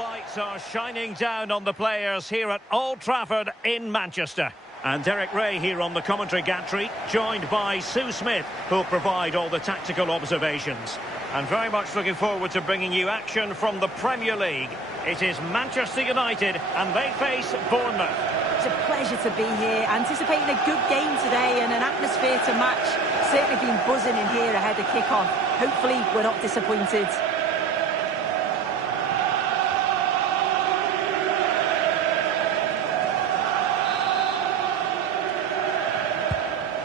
Lights are shining down on the players here at Old Trafford in Manchester. And Derek Ray here on the commentary gantry, joined by Sue Smith, who'll provide all the tactical observations. And very much looking forward to bringing you action from the Premier League. It is Manchester United, and they face Bournemouth. It's a pleasure to be here, anticipating a good game today and an atmosphere to match. Certainly been buzzing in here ahead of kick-off. Hopefully we're not disappointed.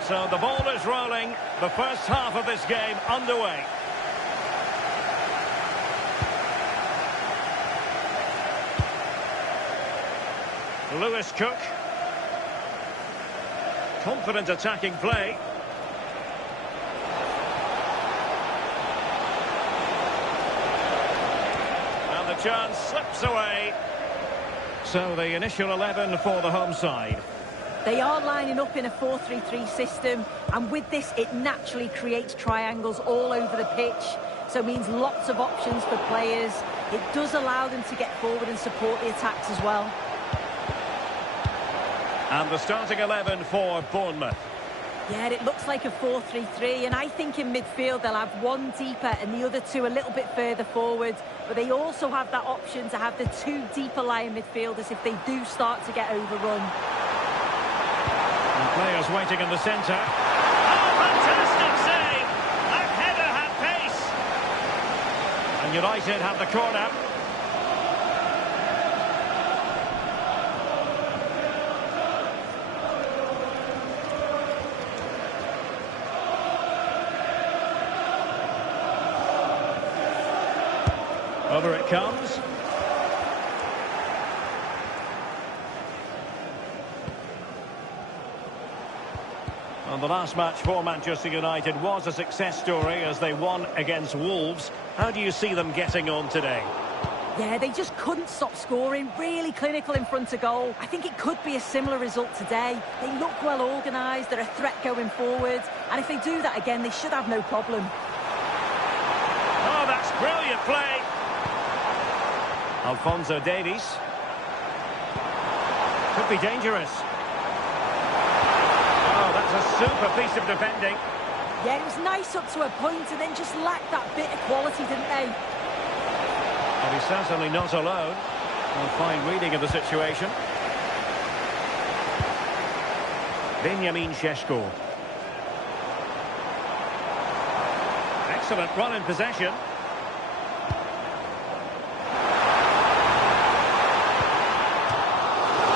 So the ball is rolling, the first half of this game underway. Lewis Cook. Confident attacking play. And the chance slips away. So the initial 11 for the home side. They are lining up in a 4-3-3 system, and with this it naturally creates triangles all over the pitch, so it means lots of options for players. It does allow them to get forward and support the attacks as well. And the starting 11 for Bournemouth. Yeah, it looks like a 4-3-3, and I think in midfield they'll have one deeper and the other two a little bit further forward, but they also have that option to have the two deeper lying midfielders if they do start to get overrun. And players waiting in the centre. Oh, fantastic save! That header had pace. And United have the corner. Over it comes. And the last match for Manchester United was a success story as they won against Wolves. How do you see them getting on today? Yeah, they just couldn't stop scoring, really clinical in front of goal. I think it could be a similar result today. They look well organised, they're a threat going forward, and if they do that again, they should have no problem. Oh, that's brilliant play. Alphonso Davies. Could be dangerous. A super piece of defending. Yeah, it was nice up to a point and then just lacked that bit of quality, didn't they? Well, he's certainly not alone. A fine reading of the situation. Benjamin Šeško. Excellent run in possession.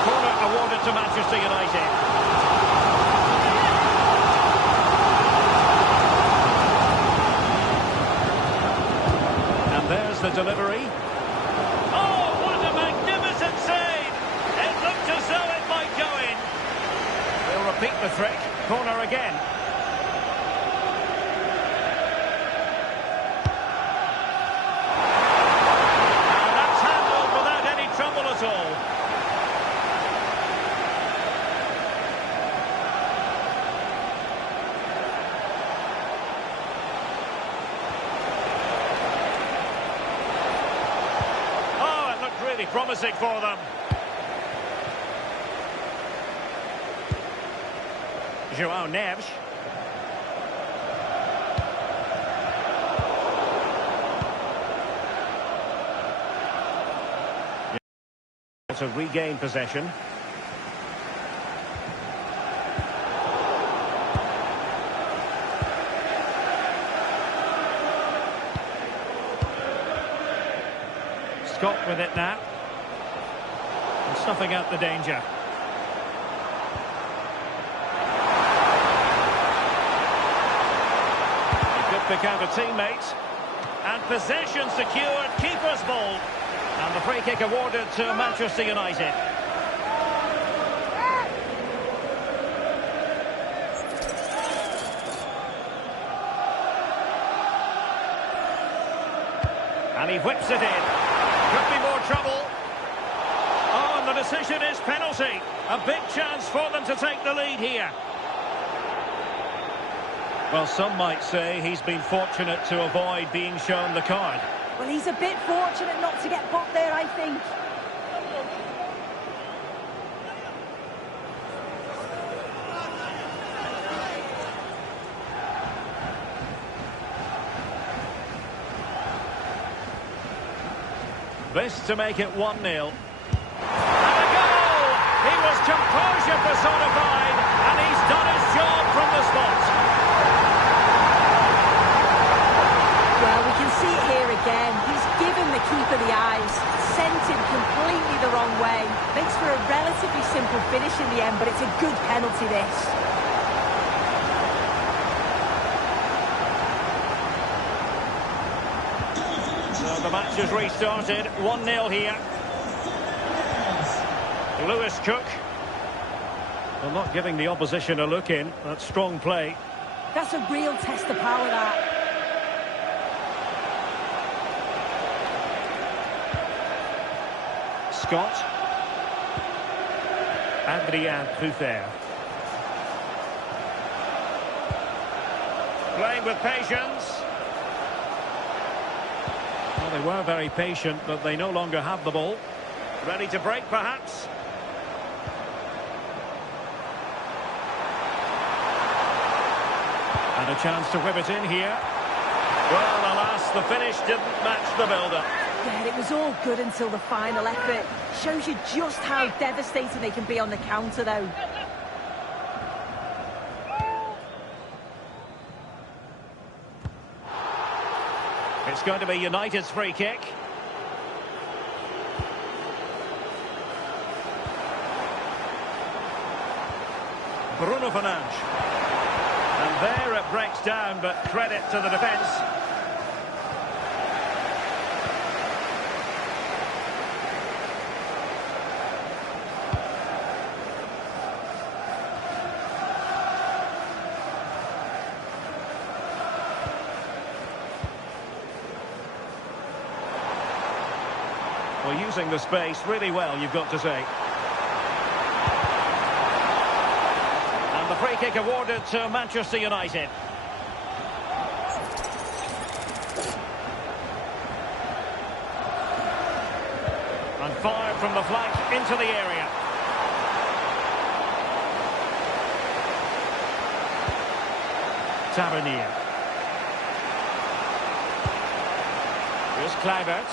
Corner awarded to Manchester United. There's the delivery. Oh, what a magnificent save! It looked as though it might go in. They'll repeat the trick. Corner again. And that's handled without any trouble at all. Promising for them. João Neves. To regain possession. Scott with it now. Snuffing out the danger. He could pick out a teammate. And possession secured, keeper's ball. And the free kick awarded to Manchester United. And he whips it in. Could be more trouble. Oh, and the decision is penalty. A big chance for them to take the lead here. Well, some might say he's been fortunate to avoid being shown the card. Well, he's a bit fortunate not to get booked there, I think. This to make it 1-0. And a goal! He was composure personified, and he's done his job from the spot. Well, we can see it here again. He's given the keeper the eyes, sent him completely the wrong way. Makes for a relatively simple finish in the end, but it's a good penalty, this. So the match has restarted. 1-0 here. Lewis Cook. Well, not giving the opposition a look in. That's strong play. That's a real test of power, that. Scott. Adrien Truffert. Playing with patience. Well, they were very patient, but they no longer have the ball. Ready to break, perhaps? And a chance to whip it in here. Well, alas, the finish didn't match the build-up. Yeah, it was all good until the final effort. Shows you just how devastating they can be on the counter, though. It's going to be United's free kick. Bruno Fernandes. And there it breaks down, but credit to the defence. Well, using the space really well, you've got to say. And the free kick awarded to Manchester United. And fired from the flank into the area. Tavernier. Here's Kluivert.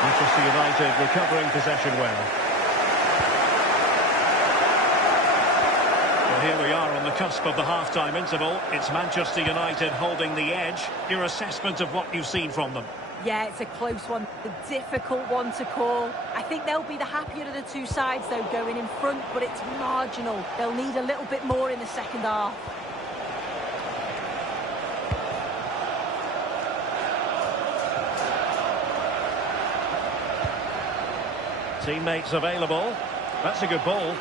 Manchester United recovering possession well. Well, here we are on the cusp of the half-time interval. It's Manchester United holding the edge. Your assessment of what you've seen from them? Yeah, it's a close one, a difficult one to call. I think they'll be the happier of the two sides, though, going in front, but it's marginal. They'll need a little bit more in the second half. Teammates available. That's a good ball.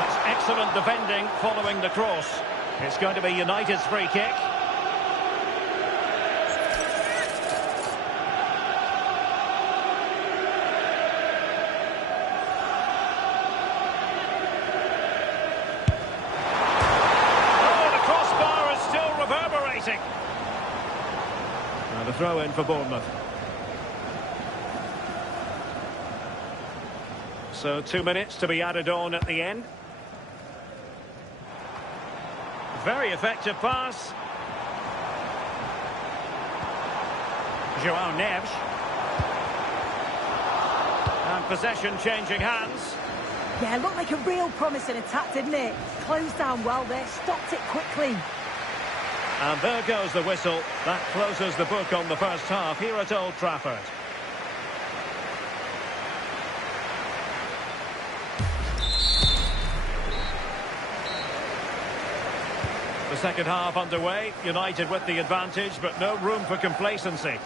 That's excellent defending following the cross. It's going to be United's free kick. Oh, the crossbar is still reverberating. And a throw in for Bournemouth. So 2 minutes to be added on at the end. Very effective pass. Joao Neves. And possession changing hands. Yeah, looked like a real promising attack, didn't it? Closed down well there, stopped it quickly. And there goes the whistle. That closes the book on the first half here at Old Trafford. The second half underway, United with the advantage, but no room for complacency.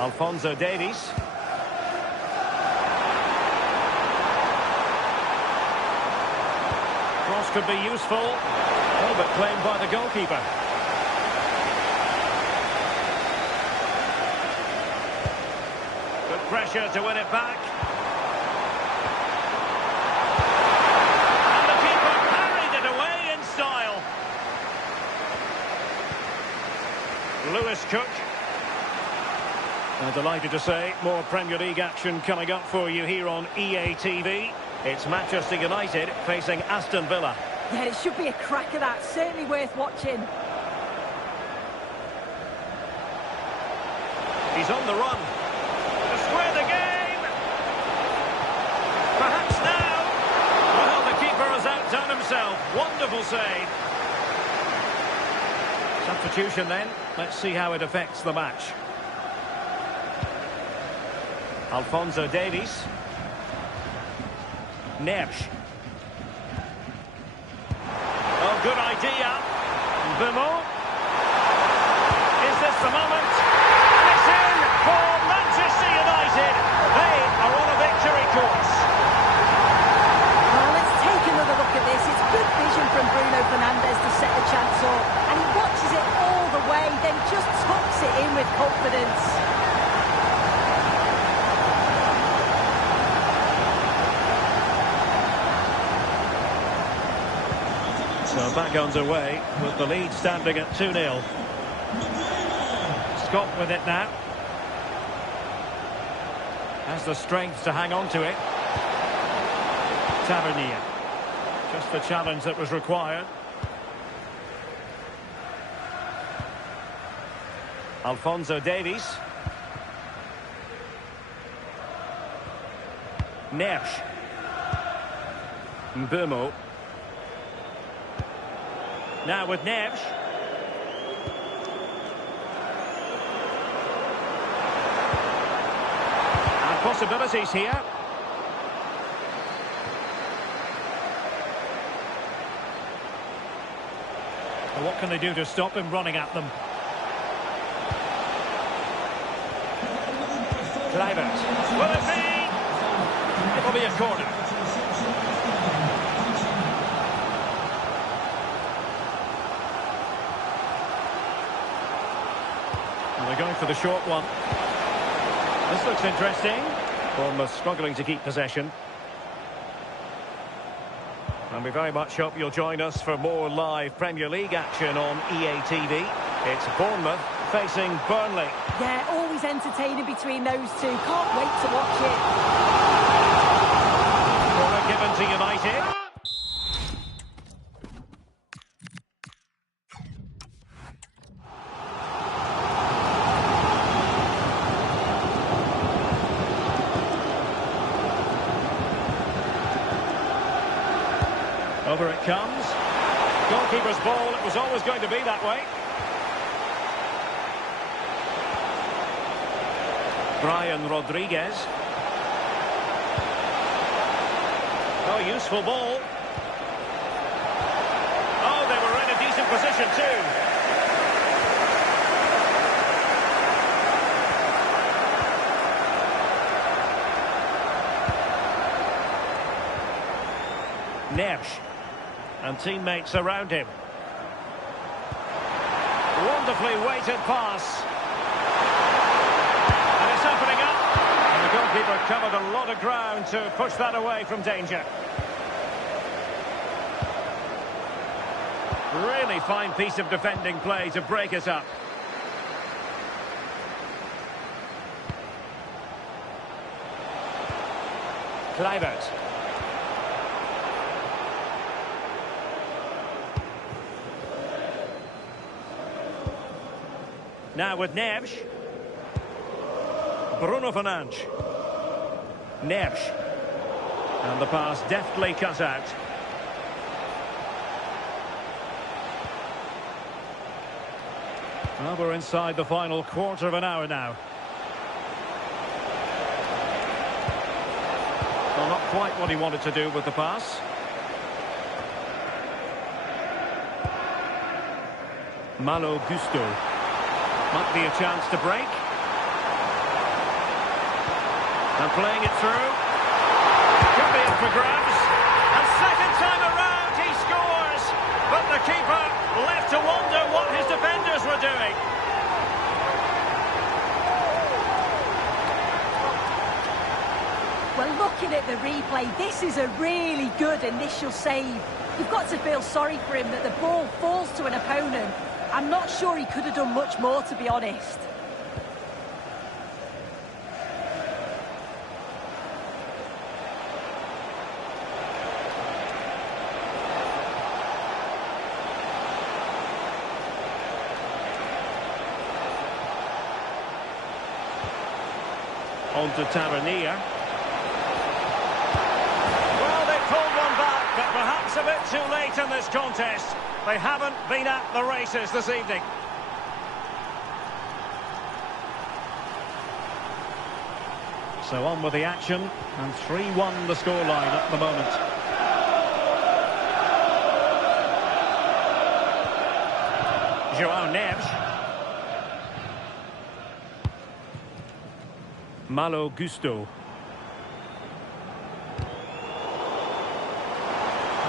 Alphonso Davies. Cross could be useful, oh, but claimed by the goalkeeper. Pressure to win it back. Lewis Cook. I'm delighted to say more Premier League action coming up for you here on EA TV. It's Manchester United facing Aston Villa. Yeah, it should be a cracker, that. Certainly worth watching. He's on the run. To square the game. Perhaps now. Well, the keeper has outdone himself. Wonderful save. Substitution then. Let's see how it affects the match. Alphonso Davies. Neves. Oh, good idea. Bemo. Is this the moment? It's in for Manchester United. They are on a victory course. Well, let's take another look at this. It's good vision from Bruno Fernandes to set the chance up. And he watches it all the way, then just tucks it in with confidence. So back underway with the lead standing at 2-0. Scott with it now. Has the strength to hang on to it. Tavernier. Just the challenge that was required. Alphonso Davies. Neves. Mbeumo. Now with Neves. And possibilities here. Well, what can they do to stop him running at them? Kluivert. Will it be? It'll be a corner. They're going for the short one. This looks interesting. Bournemouth struggling to keep possession. And we very much hope you'll join us for more live Premier League action on EA TV. It's Bournemouth facing Burnley. Yeah, always entertaining between those two. Can't wait to watch it. Corner given to United. Over it comes. Goalkeeper's ball. It was always going to be that way. Brian Rodriguez. Oh, useful ball. Oh, they were in a decent position too. Neves. And teammates around him. Wonderfully weighted pass. And it's opening up. And the goalkeeper covered a lot of ground to push that away from danger. Really fine piece of defending play to break it up. Kluivert. Now with Neves. Bruno Fernandes. Neves. And the pass deftly cut out. Well, we're inside the final quarter of an hour now. Well, not quite what he wanted to do with the pass. Malo Gusto. Might be a chance to break. And playing it through. Could be up for grabs. And second time around he scores. But the keeper left to wonder what his defenders were doing. Well, looking at the replay, this is a really good initial save. You've got to feel sorry for him that the ball falls to an opponent I'm not sure he could have done much more, to be honest. On to Tavernier. Well, they pulled one back, but perhaps a bit too late in this contest. They haven't been at the races this evening. So on with the action, and 3-1 the scoreline at the moment. João Neves. Malo Gusto.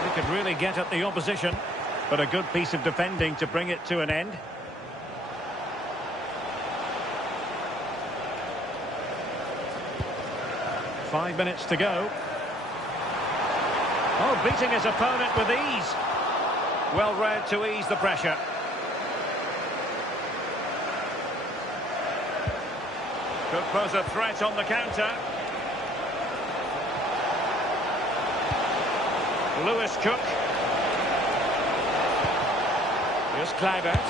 He could really get at the opposition, but a good piece of defending to bring it to an end. Five minutes to go. Oh, beating his opponent with ease. Well read to ease the pressure. Could pose a threat on the counter. Lewis Cook. Here's Kluivert.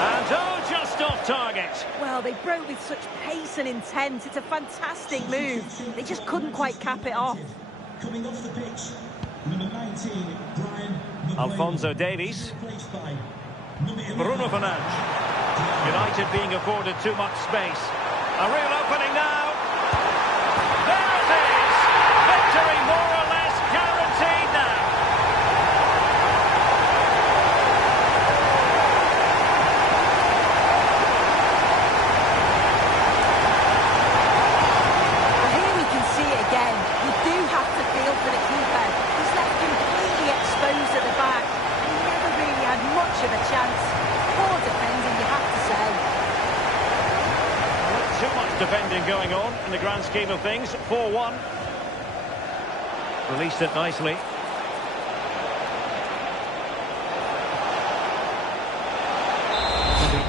And oh, just off target. Well, they broke with such pace and intent. It's a fantastic move. They just couldn't quite cap it off. Coming off the pitch, number 19, Brian Alphonso Davies. Bruno Fernandes. United being afforded too much space. A real opening now. There it is. Victory more or less guaranteed now. Well, here we can see it again. You do have to feel for the keeper. He's left completely exposed at the back. He never really had much of a chance. Poor defending, you have to say. Too much defending going on in the grand scheme of things. 4-1. Released it nicely.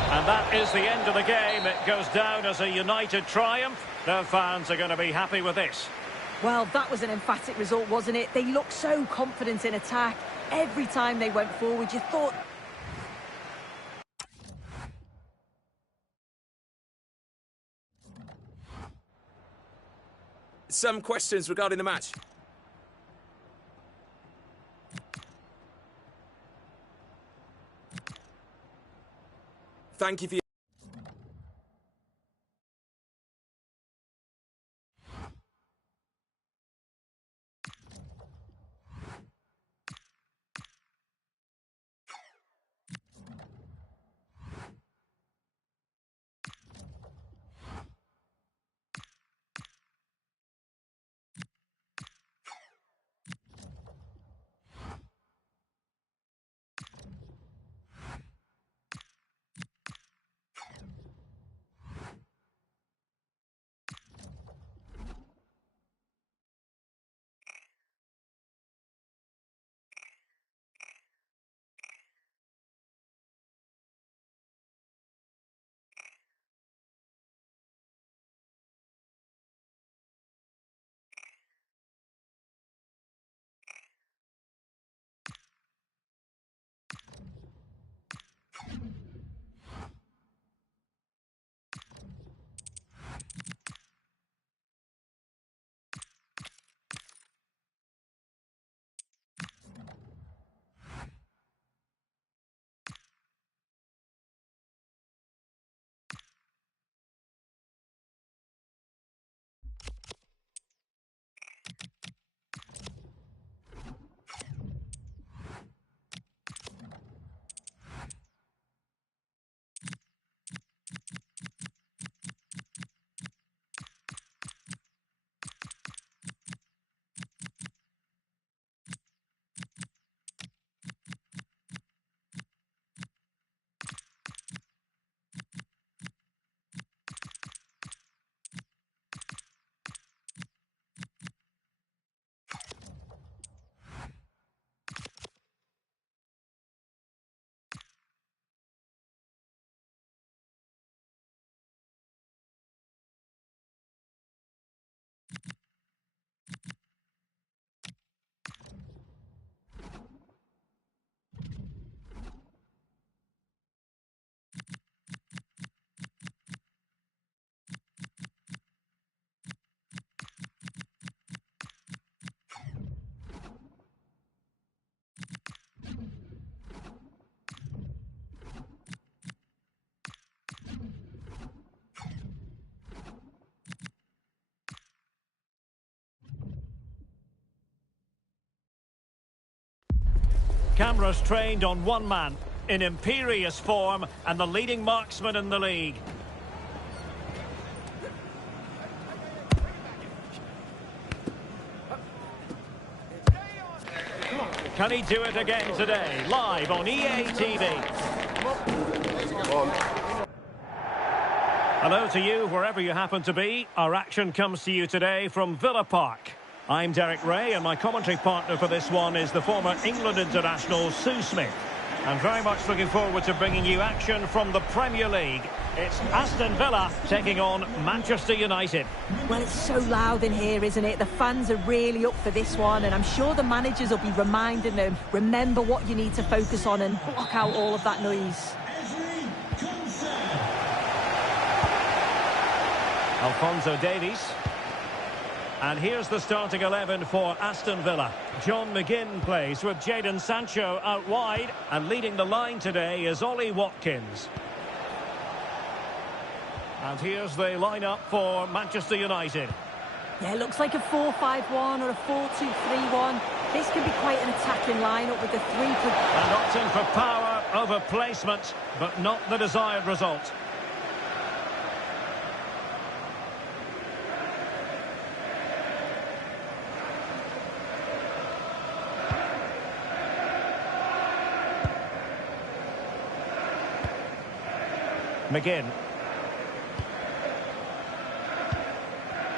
And that is the end of the game. It goes down as a United triumph. Their fans are going to be happy with this. Well, that was an emphatic result, wasn't it? They looked so confident in attack. Every time they went forward, you thought... Some questions regarding the match. Thank you for your Cameras trained on one man, in imperious form, and the leading marksman in the league. Can he do it again today? Live on EA TV. Hello to you, wherever you happen to be. Our action comes to you today from Villa Park. I'm Derek Ray, and my commentary partner for this one is the former England international Sue Smith. I'm very much looking forward to bringing you action from the Premier League. It's Aston Villa taking on Manchester United. Well, it's so loud in here, isn't it? The fans are really up for this one, and I'm sure the managers will be reminding them, remember what you need to focus on and block out all of that noise. Alphonso Davies. And here's the starting 11 for Aston Villa. John McGinn plays with Jadon Sancho out wide, and leading the line today is Ollie Watkins. And here's the lineup for Manchester United. Yeah, it looks like a 4-5-1 or a 4-2-3-1. This can be quite an attacking lineup with the three... And opting for power over placement, but not the desired result. McGinn.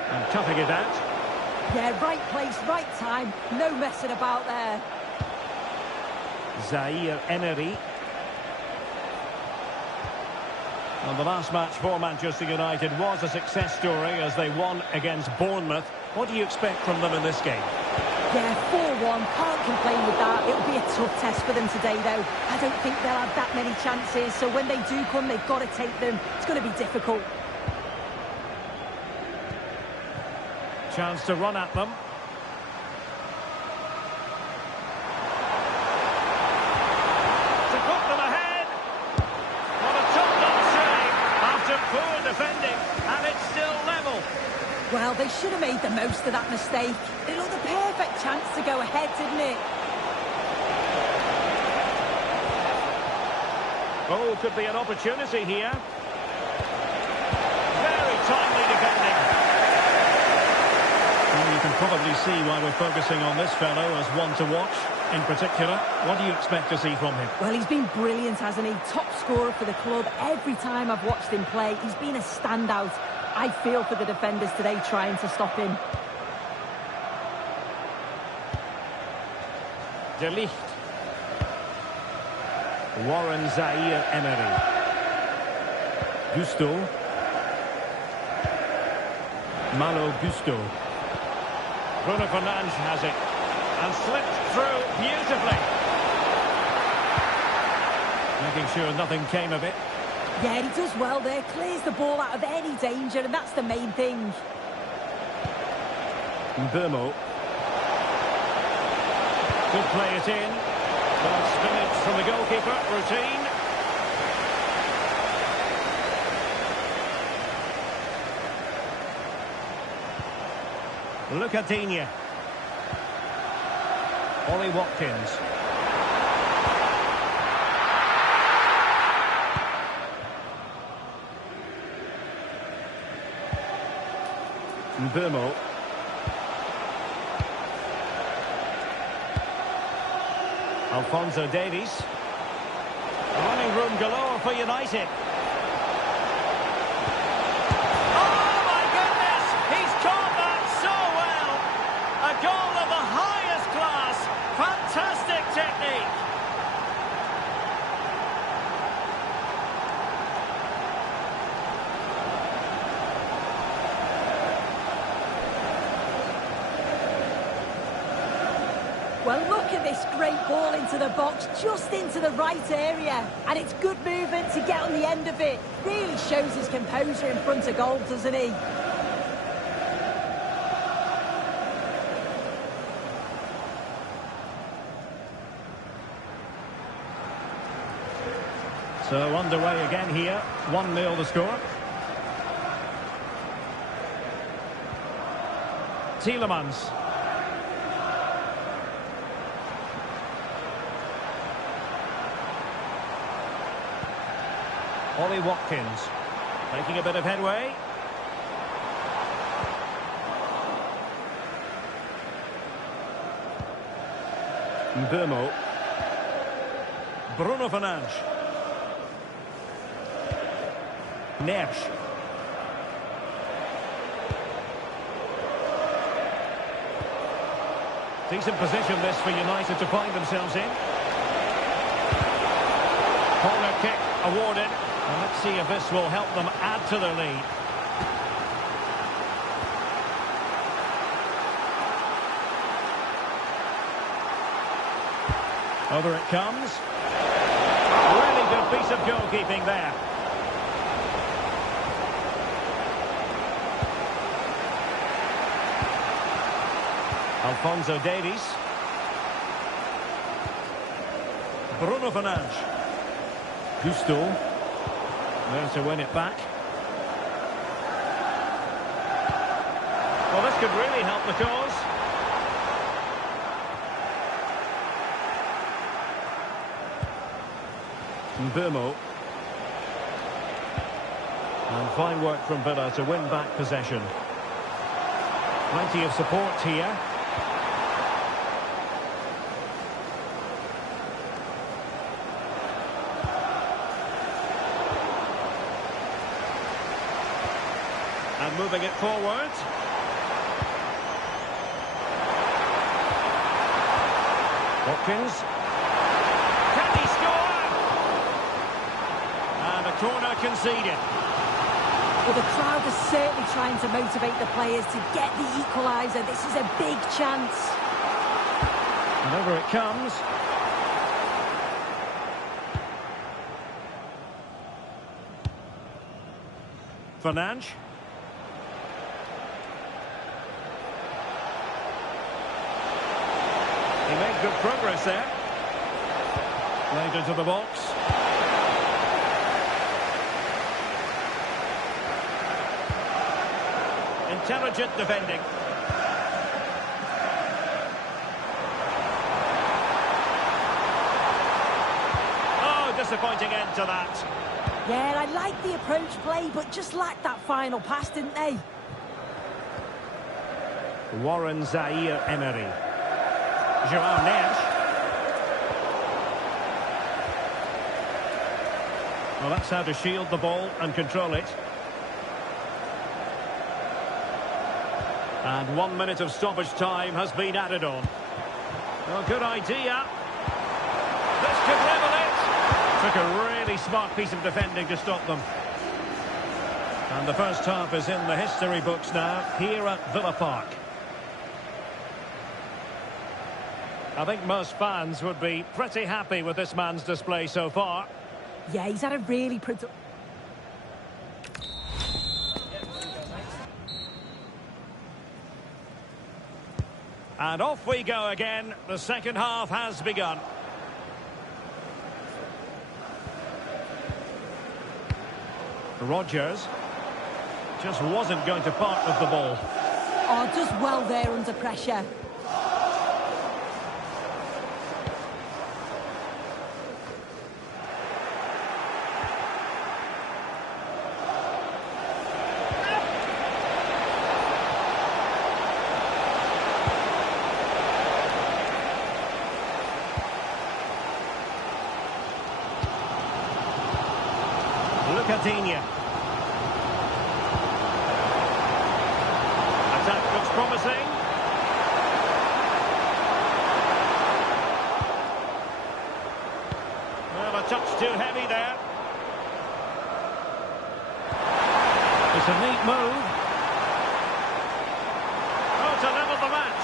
And toughing it out. Yeah, right place, right time. No messing about there. Zaire Emery. And the last match for Manchester United was a success story as they won against Bournemouth. What do you expect from them in this game? Yeah, 4-1, can't complain with that. It'll be a tough test for them today, though. I don't think they'll have that many chances, so when they do come, they've got to take them. It's going to be difficult. Chance to run at them. To put them ahead. What a top-notch save after poor defending, and it's still level. Well, they should have made the most of that mistake. It looked the perfect chance to go ahead, didn't it? Oh, could be an opportunity here. Very timely defending. Well, you can probably see why we're focusing on this fellow as one to watch. In particular, what do you expect to see from him? Well, he's been brilliant, hasn't he? Top scorer for the club. Every time I've watched him play, he's been a standout. I feel for the defenders today trying to stop him. De Ligt. Warren Zaire Emery. Gusto. Malo Gusto. Bruno Fernandes has it. And slipped through beautifully. Making sure nothing came of it. Yeah, he does well there. Clears the ball out of any danger, and that's the main thing. Mbeumo. Could play it in. Well, spinach from the goalkeeper. Routine. Look at Digne. Ollie Watkins. Mbeumo. Alphonso Davies. Running room galore for United. Oh my goodness! He's caught that so well! A goal of the highest class. Fantastic technique. Well, look at this great ball into the box, just into the right area. And it's good movement to get on the end of it. Really shows his composure in front of goal, doesn't he? So underway again here. 1-0 the score. Tielemans. Ollie Watkins making a bit of headway. Mbeumo. Bruno Fernandes. Neres. Decent position this for United to find themselves in. Corner kick awarded. And let's see if this will help them add to their lead. Over it comes. Really good piece of goalkeeping there. Alphonso Davies. Bruno Fernandes. Gusto. There to win it back. Well, this could really help the cause. Mbeumo. And fine work from Villa to win back possession. Plenty of support here. And moving it forward. Watkins. Can he score? And a corner conceded. Well, the crowd is certainly trying to motivate the players to get the equaliser. This is a big chance. And over it comes. Fernandes. He made good progress there. Played into the box. Intelligent defending. Oh, disappointing end to that. Yeah, I like the approach play, but just lacked that final pass, didn't they? Warren Zaïre-Emery. João Neves. Well, that's how to shield the ball and control it. And 1 minute of stoppage time has been added on. Well, good idea. This could level it. Took a really smart piece of defending to stop them. And the first half is in the history books now, here at Villa Park. I think most fans would be pretty happy with this man's display so far. Yeah, he's had a really... And off we go again. The second half has begun. Rodgers just wasn't going to part with the ball. Oh, does well there under pressure. Coutinho. Attack looks promising. Well, a touch too heavy there. It's a neat move. Oh, to level the match.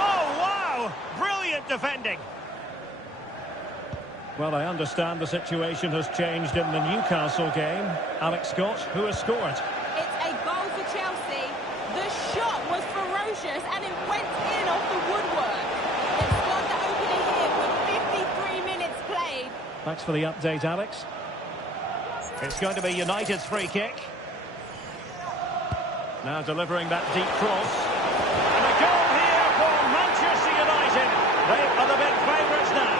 Oh, wow! Brilliant defending. Well, I understand the situation has changed in the Newcastle game. Alex Scott, who has scored? It's a goal for Chelsea. The shot was ferocious and it went in off the woodwork. They've scored the opening here with 53 minutes played. Thanks for the update, Alex. It's going to be United's free kick. Now delivering that deep cross. And a goal here for Manchester United. They are the big favourites now.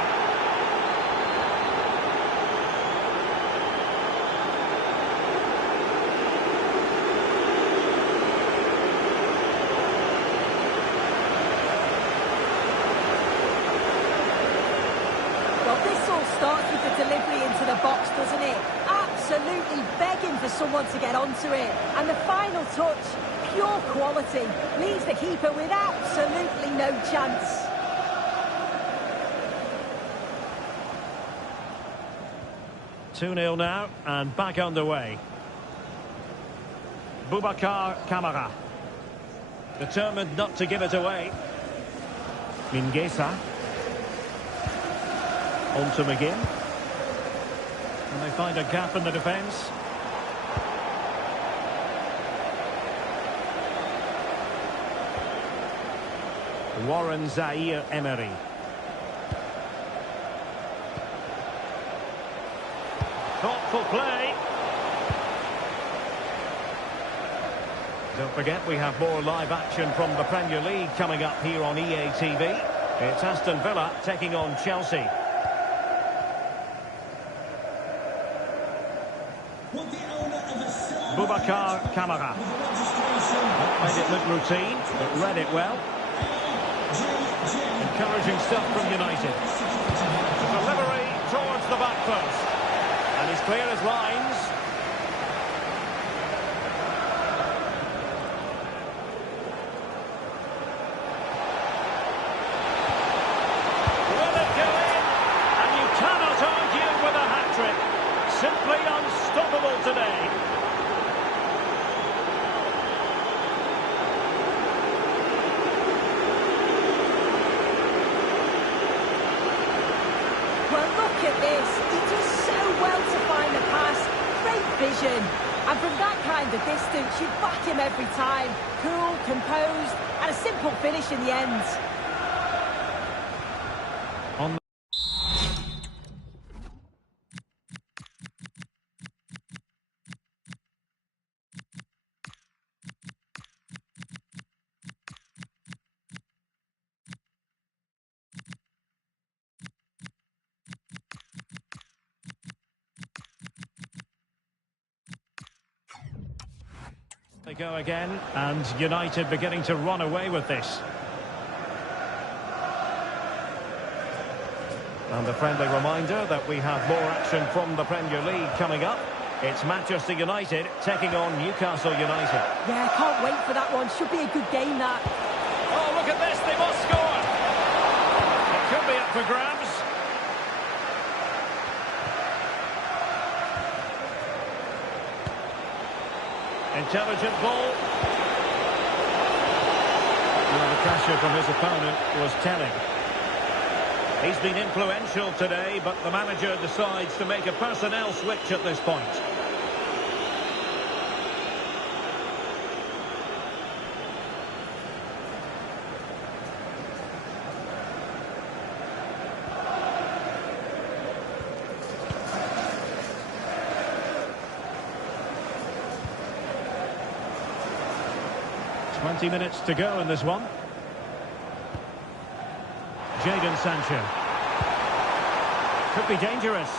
doesn't it? Absolutely begging for someone to get onto it. And the final touch, pure quality, leaves the keeper with absolutely no chance. Two 0 now, and back underway. Boubacar Kamara. Determined not to give it away. Mingueza. On to McGinn. And they find a gap in the defence. Warren Zaïre-Emery. Thoughtful play. Don't forget we have more live action from the Premier League coming up here on EA TV. It's Aston Villa taking on Chelsea. Boubacar Kamara. Made it look routine, but read it well. Encouraging stuff from United. Delivery towards the back post. And he's clear as lines. Will it go in? And you cannot argue with a hat-trick. Simply unstoppable today. Well, look at this. He does so well to find the pass. Great vision. And from that kind of distance, you back him every time. Cool, composed, and a simple finish in the end. On They go again, and United beginning to run away with this. And a friendly reminder that we have more action from the Premier League coming up. It's Manchester United taking on Newcastle United. Yeah, can't wait for that one. Should be a good game, that. Oh, look at this, they must score! It could be up for grabs. Intelligent ball. Well, the pressure from his opponent was telling. He's been influential today, but the manager decides to make a personnel switch at this point. Twenty minutes to go in this one. Jadon Sancho. Could be dangerous.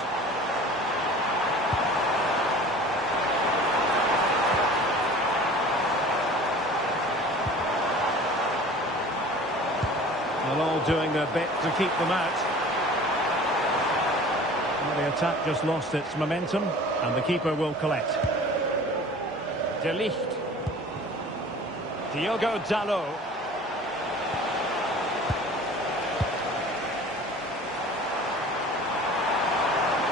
They're all doing their bit to keep them out. Well, the attack just lost its momentum, and the keeper will collect. De Ligt. Diogo Dalot.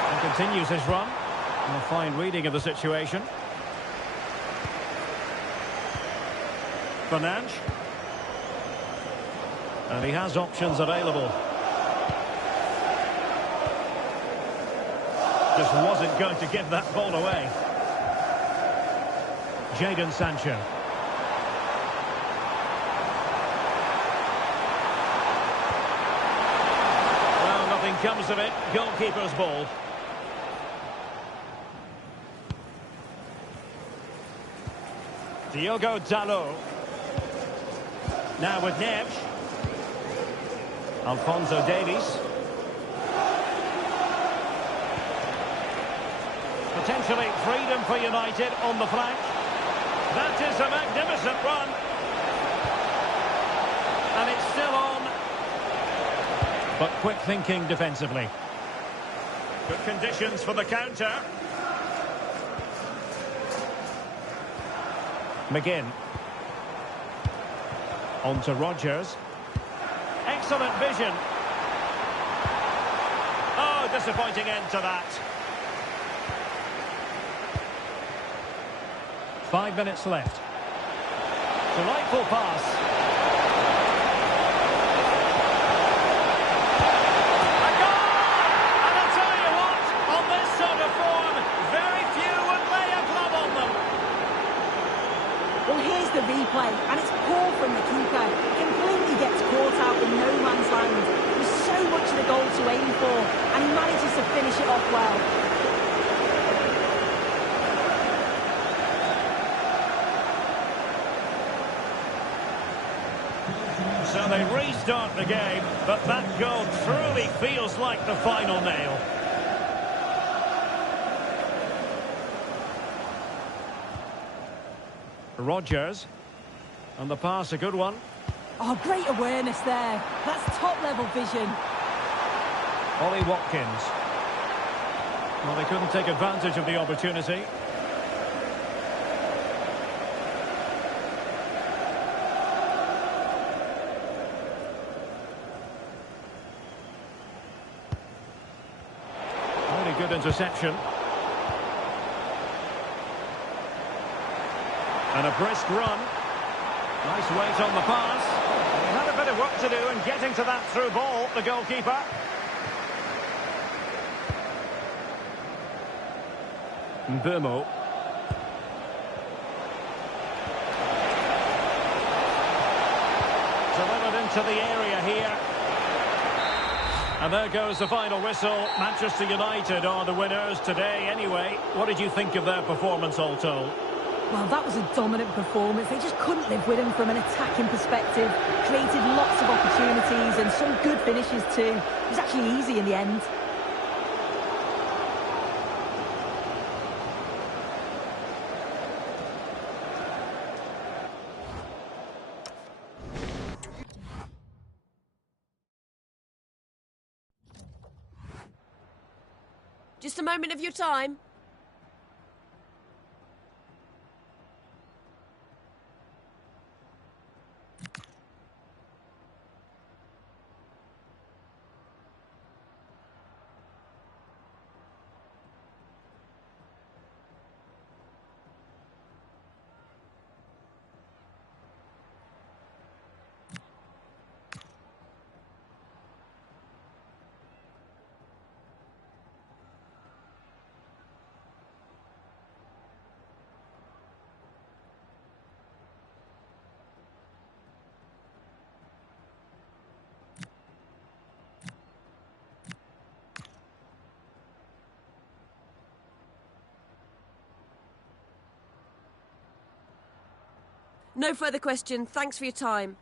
And continues his run. And a fine reading of the situation. Fernandes. And he has options available. Just wasn't going to give that ball away. Jadon Sancho. Comes of it, goalkeeper's ball. Diogo Dalot. Now with Neves. Alphonso Davies. Potentially freedom for United on the flank. That is a magnificent run. And it's still on. But quick thinking defensively. Good conditions for the counter. McGinn. On to Rodgers. Excellent vision. Oh, disappointing end to that. 5 minutes left. Delightful pass. A goal! And I'll tell you what, on this sort of form, very few would lay a glove on them. Well, here's the replay, and it's poor from the keeper. Completely gets caught out in no man's land. There's so much of the goal to aim for, and he manages to finish it off well. So they restart the game, but that goal truly feels like the final nail. Rodgers. And the pass, a good one. Oh, great awareness there. That's top-level vision. Ollie Watkins. Well, they couldn't take advantage of the opportunity. Really good interception. And a brisk run. Nice weight on the pass. He had a bit of work to do in getting to that through ball, the goalkeeper. Mbeumo. Delivered into the area here. And there goes the final whistle. Manchester United are the winners today anyway. What did you think of their performance all told? Well, that was a dominant performance. They just couldn't live with him from an attacking perspective. Created lots of opportunities and some good finishes too. It was actually easy in the end. Just a moment of your time. No further question. Thanks for your time.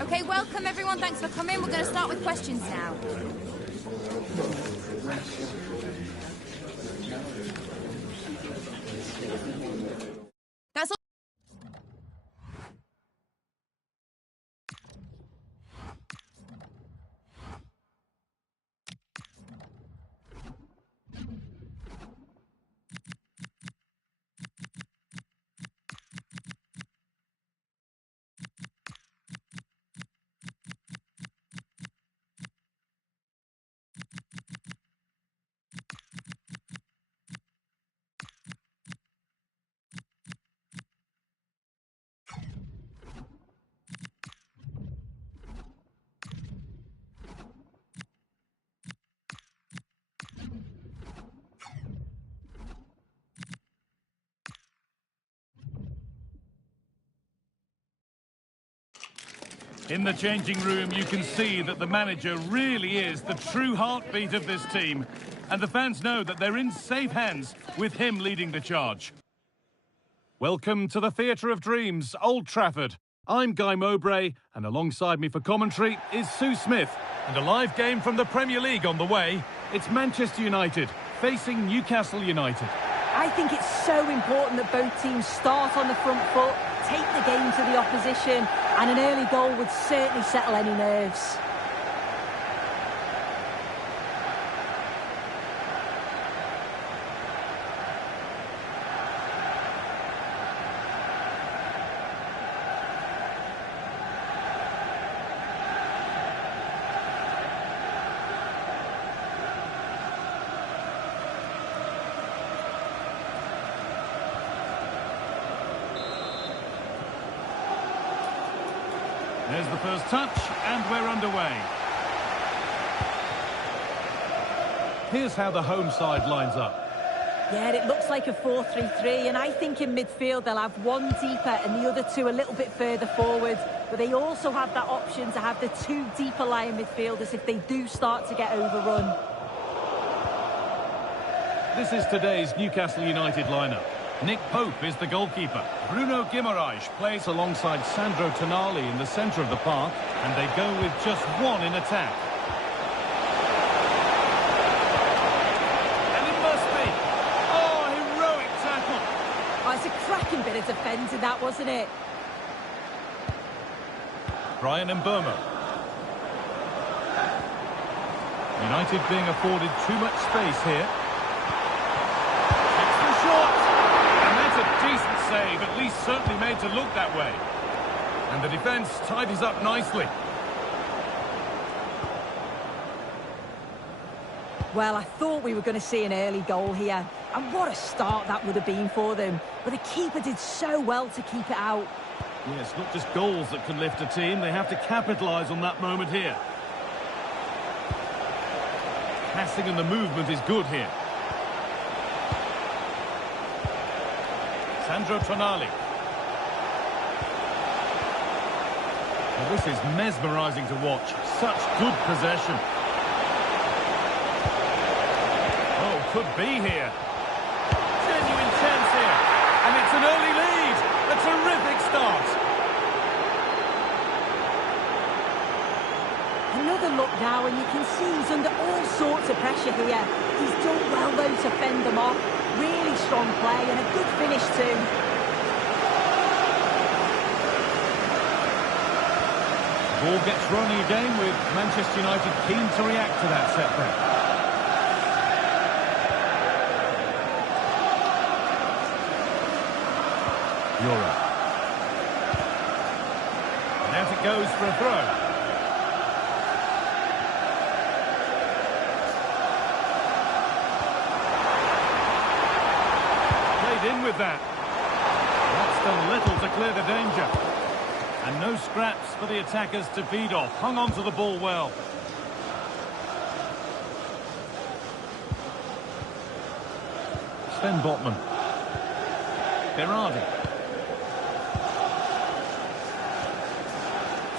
Okay, welcome everyone. Thanks for coming. We're going to start with questions now. That's all. In the changing room, you can see that the manager really is the true heartbeat of this team. And the fans know that they're in safe hands with him leading the charge. Welcome to the Theatre of Dreams, Old Trafford. I'm Guy Mowbray, and alongside me for commentary is Sue Smith. And a live game from the Premier League on the way. It's Manchester United facing Newcastle United. I think it's so important that both teams start on the front foot, take the game to the opposition, and an early goal would certainly settle any nerves. There's the first touch, and we're underway. Here's how the home side lines up. Yeah, it looks like a 4-3-3, and I think in midfield they'll have one deeper and the other two a little bit further forward. But they also have that option to have the two deeper lying midfielders if they do start to get overrun. This is today's Newcastle United lineup. Nick Pope is the goalkeeper. Bruno Guimaraes plays alongside Sandro Tonali in the centre of the park, and they go with just one in attack. And it must be. Oh, heroic tackle. Oh, it's a cracking bit of defending, that, wasn't it? Brian Mbeumo. United being afforded too much space here. Takes the shot. A decent save, at least certainly made to look that way. And the defence tidies up nicely. Well, I thought we were going to see an early goal here. And what a start that would have been for them. But the keeper did so well to keep it out. Yes, not just goals that can lift a team. They have to capitalise on that moment here. Passing and the movement is good here. Sandro Tonali. Well, this is mesmerising to watch. Such good possession. Oh, could be here. Genuine chance here. And it's an early lead. A terrific start. Another look now, and you can see he's under all sorts of pressure here. He's done well, though, to fend them off. Really strong play and a good finish too. The ball gets running again with Manchester United keen to react to that setback. Euro. And out it goes for a throw. In with that. That's done little to clear the danger. And no scraps for the attackers to feed off. Hung on to the ball well. Sven Botman. Berardi.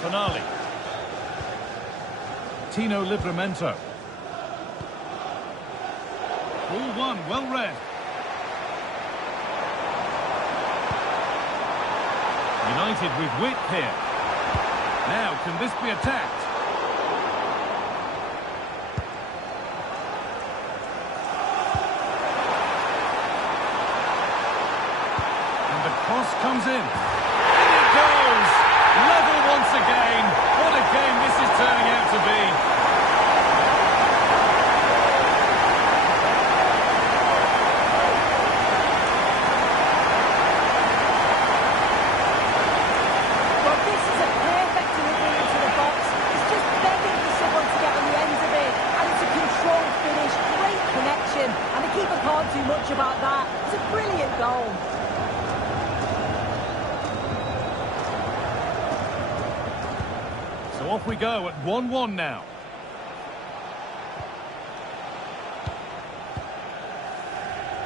Tonali. Tino Livramento. Ball one, well read. United with width here. Now, can this be attacked? And the cross comes in. And it goes! Level once again. What a game this is turning out to be. Too much about that. It's a brilliant goal. So off we go at 1-1 now.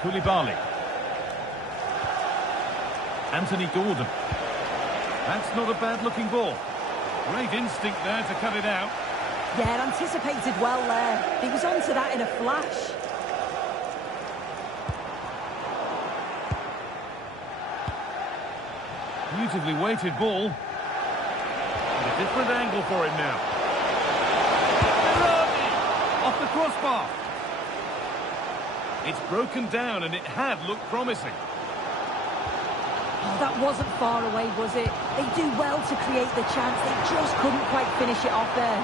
Koulibaly. Anthony Gordon. That's not a bad-looking ball. Great instinct there to cut it out. Yeah, anticipated well there. He was onto that in a flash. Beautifully weighted ball. And a different angle for him now. Berardi! Off the crossbar. It's broken down and it had looked promising. Oh, that wasn't far away, was it? They do well to create the chance. They just couldn't quite finish it off there.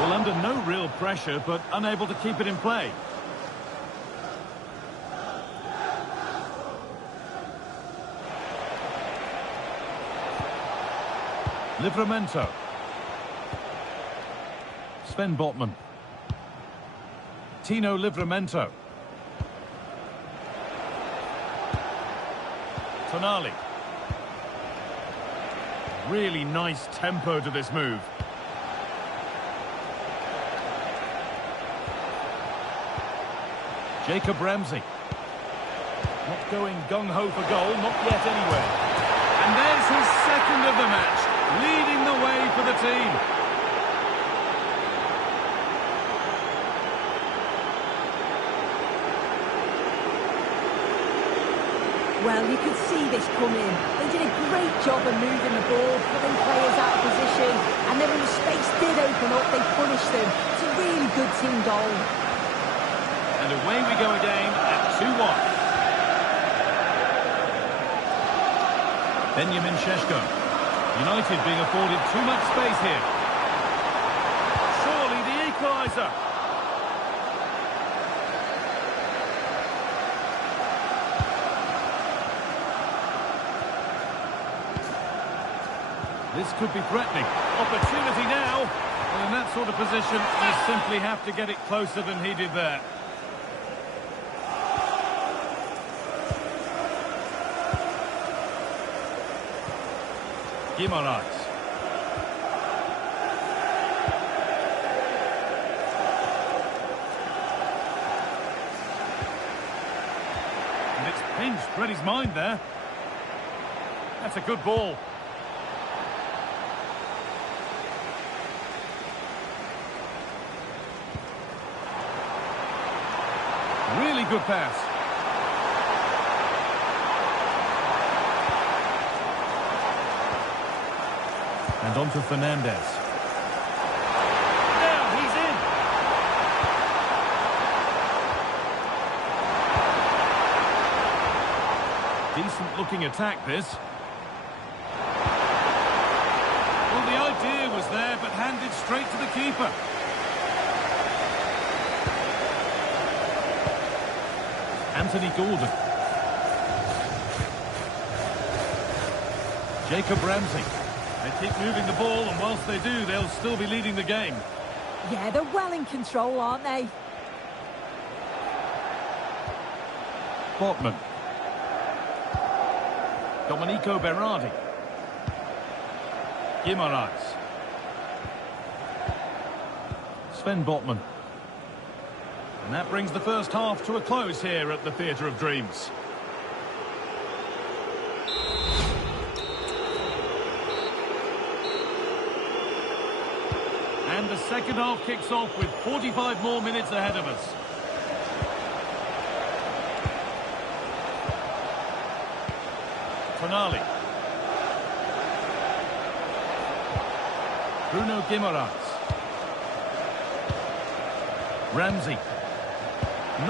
Well, under no real pressure, but unable to keep it in play. Livramento. Sven Botman. Tino Livramento. Tonali. Really nice tempo to this move. Jacob Ramsey. Not going gung-ho for goal, not yet anyway. And there's his second of the match. Leading the way for the team. Well, you could see this coming. They did a great job of moving the ball, pulling players out of position, and then when the space did open up, they punished them. It's a really good team goal. And away we go again at 2-1. Benjamin Šeško. United being afforded too much space here. Surely the equaliser. This could be threatening. Opportunity now. Well, in that sort of position, you simply have to get it closer than he did there. Guimaraes. And it's pinched, read his mind there. That's a good ball. Really good pass. And on to Fernandez. Now he's in. Decent looking attack, this. Well, the idea was there, but handed straight to the keeper. Anthony Gordon. Jacob Ramsey. They keep moving the ball, and whilst they do, they'll still be leading the game. Yeah, they're well in control, aren't they? Botman. Domenico Berardi. Guimaraes. Sven Botman. And that brings the first half to a close here at the Theatre of Dreams. And the second half kicks off with 45 more minutes ahead of us. Tonali. Bruno Guimaraes. Ramsey.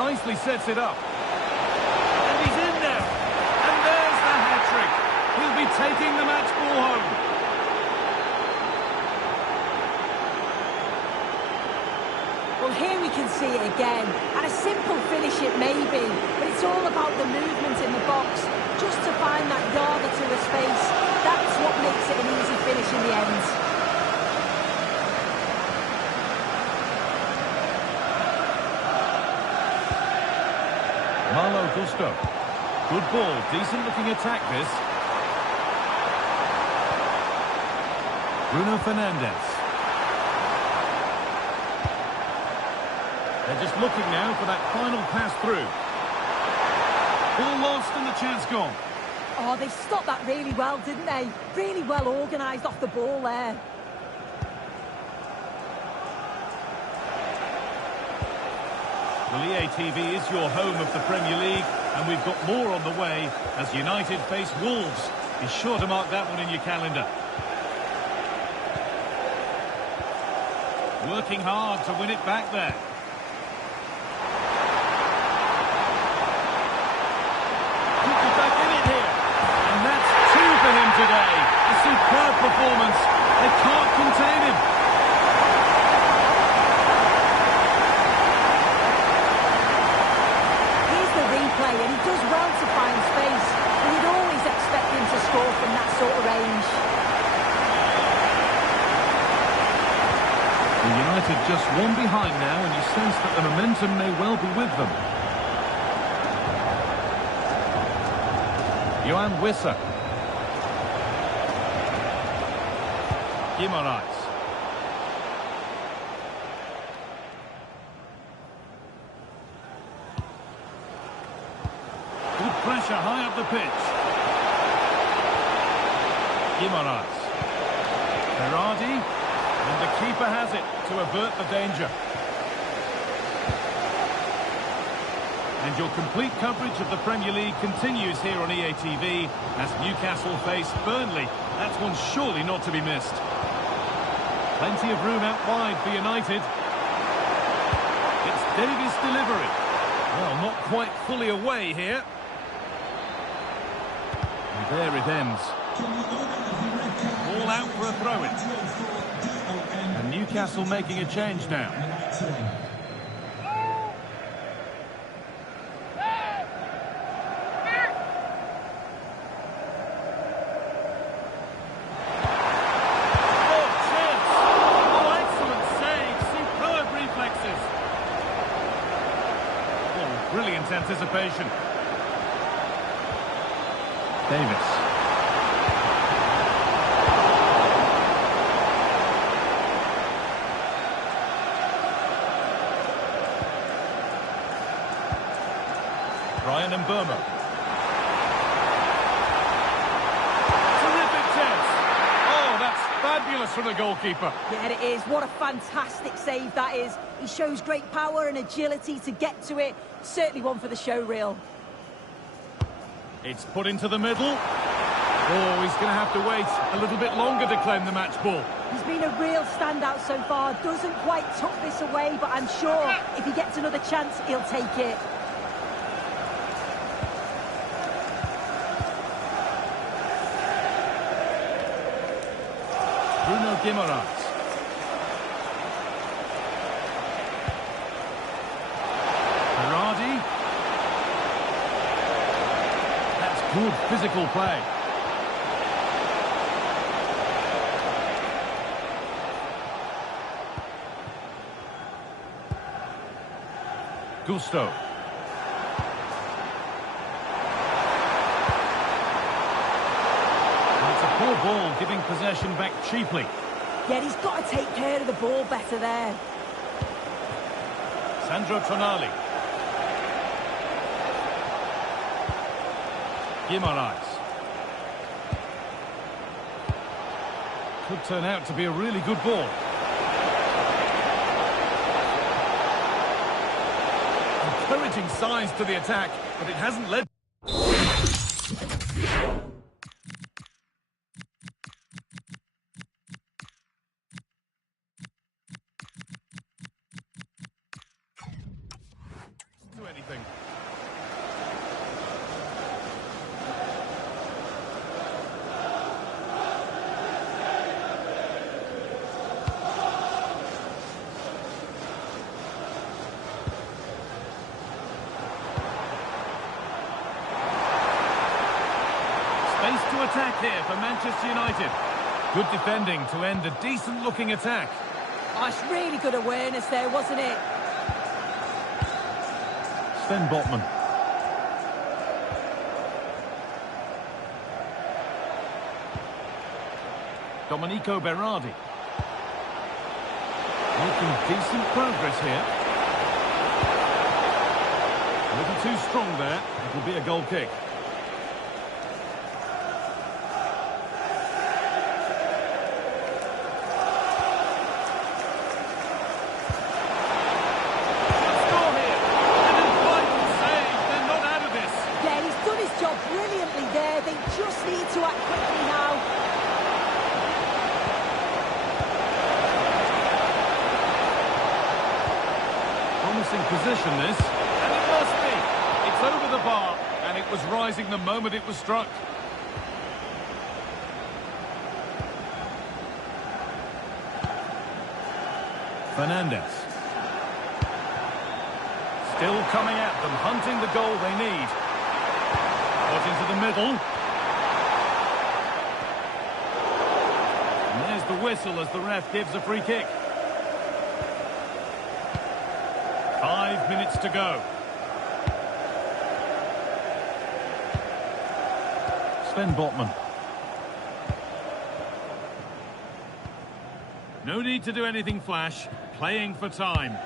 Nicely sets it up. And he's in there. And there's the hat-trick. He'll be taking the match ball home. Well, here we can see it again. And a simple finish it may be, but it's all about the movement in the box. Just to find that yard or two of space, that's what makes it an easy finish in the end. Malo Gusto. Good ball, decent looking attack this. Bruno Fernandes. They're just looking now for that final pass through. Ball lost and the chance gone. Oh, they stopped that really well, didn't they? Really well organised off the ball there. Well, EA TV is your home of the Premier League, and we've got more on the way as United face Wolves. Be sure to mark that one in your calendar. Working hard to win it back there. Could be back in it here. And that's two for him today. A superb performance. They can't contain him. And he does well to find space, but you'd always expect him to score from that sort of range. Well, United just one behind now, and you sense that the momentum may well be with them. Yoane Wissa. Guimaraes. Good pressure high up the pitch. Guimaraes. Berardi. And the keeper has it to avert the danger. And your complete coverage of the Premier League continues here on EA TV as Newcastle face Burnley. That's one surely not to be missed. Plenty of room out wide for United. It's Davies' delivery. Well, not quite fully away here. And there it ends. All out for a throw-in. And Newcastle making a change now. Brilliant anticipation. Davis. Bryan Mbeumo. Terrific chance. Oh, that's fabulous from the goalkeeper. Yeah, it is. What a fantastic save that is. He shows great power and agility to get to it. Certainly one for the show reel. It's put into the middle. Oh, he's going to have to wait a little bit longer to claim the match ball. He's been a real standout so far. Doesn't quite tuck this away, but I'm sure if he gets another chance, he'll take it. Bruno Guimaraes. Berardi. That's good physical play. Gusto. It's a poor ball, giving possession back cheaply. Yeah, he's got to take care of the ball better there. Sandro Tonali. Guimaraes. Could turn out to be a really good ball. Encouraging signs to the attack, but it hasn't led. attack here for Manchester United. Good defending to end a decent-looking attack. Oh, it's really good awareness there, wasn't it? Sven Botman. Domenico Berardi. Making decent progress here. A little too strong there. It'll be a goal kick. Score here. And a vital save. They're not out of this. Yeah, he's done his job brilliantly there. They just need to act quickly now. Promising position this, and it must be. It's over the bar, and it was rising the moment it was struck. Fernandes. Still coming at them, hunting the goal they need. Got into the middle. And there's the whistle as the ref gives a free kick. 5 minutes to go. Sven Botman. No need to do anything flash. Playing for time.